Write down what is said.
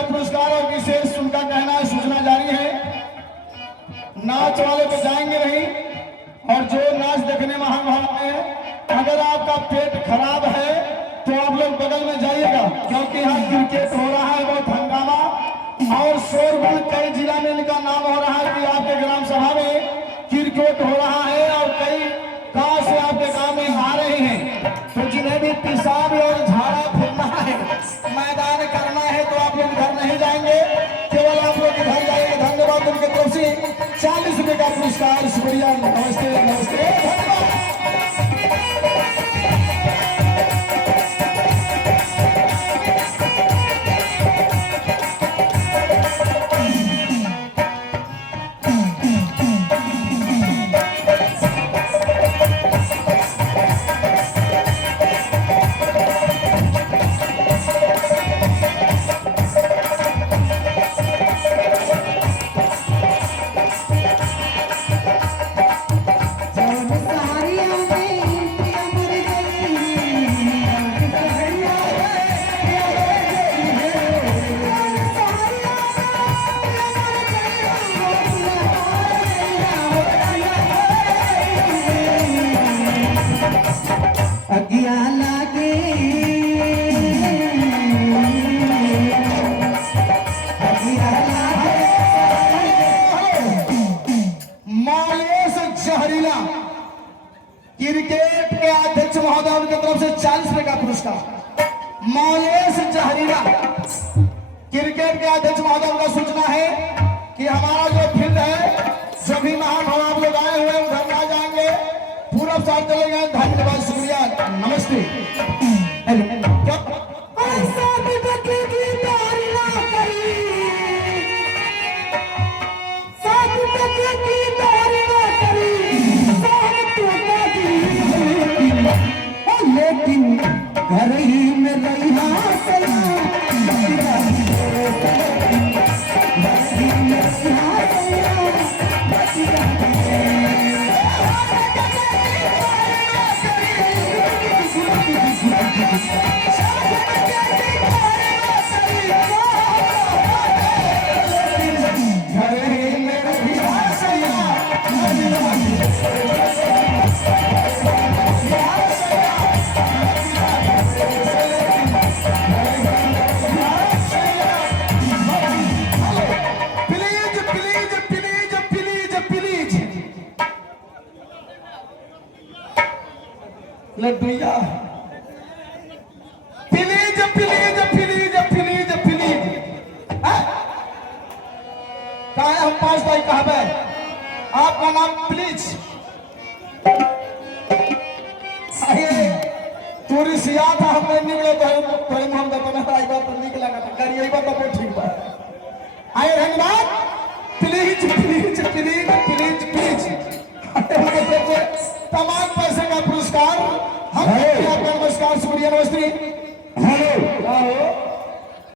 का पुरस्कार और विशेष उनका कहना है, सूचना जारी है, नाच वाले तो जाएंगे नहीं, और जो नाच देखने में हम आए, अगर आपका पेट खराब है तो आप लोग बगल में जाइएगा, क्योंकि यहाँ क्रिकेट हो रहा है, बहुत हंगामा और शोरगुल, कई जिला में इनका नाम हो रहा है कि आपके ग्राम सभा में क्रिकेट हो रहा है और कई गांव से आपके गांव में आ रहे हैं। तो जिन्हें भी पेशाब और झाड़ा फिरना है, मैदान करना है, तो आप लोग घर नहीं जाएंगे, केवल आप लोग घर जाएंगे। धन्यवाद। उनके तरफ से 40 रुपए का पुरस्कार। शुक्रिया। नमस्ते नमस्ते, धन्यवाद। क्रिकेट के अध्यक्ष महोदय उनकी तरफ से 40 रुपए का पुरस्कार। मौलेश जहरीला क्रिकेट के अध्यक्ष महोदय, उनका सूचना है कि हमारा जो फील्ड है, सभी महानुभाव आप लोग आए हुए उधर ना जाएंगे, पूरब साथ चले गए। धन्यवाद, शुक्रिया, नमस्ते। लेकिन घर ही में नहीं लड्डूया, please please please please please, कहा हम 5 तारीख कहा है आपका नाम प्लीज। तोरी सिया था हमने निकले तो हम बता आई बात निकला का करिए बात तो ठीक बात। आए धन्यवाद। Please please please please please तमाम पैसे का पुरस्कार हम। नमस्कार, सूर्य नमस्ते। हेलो।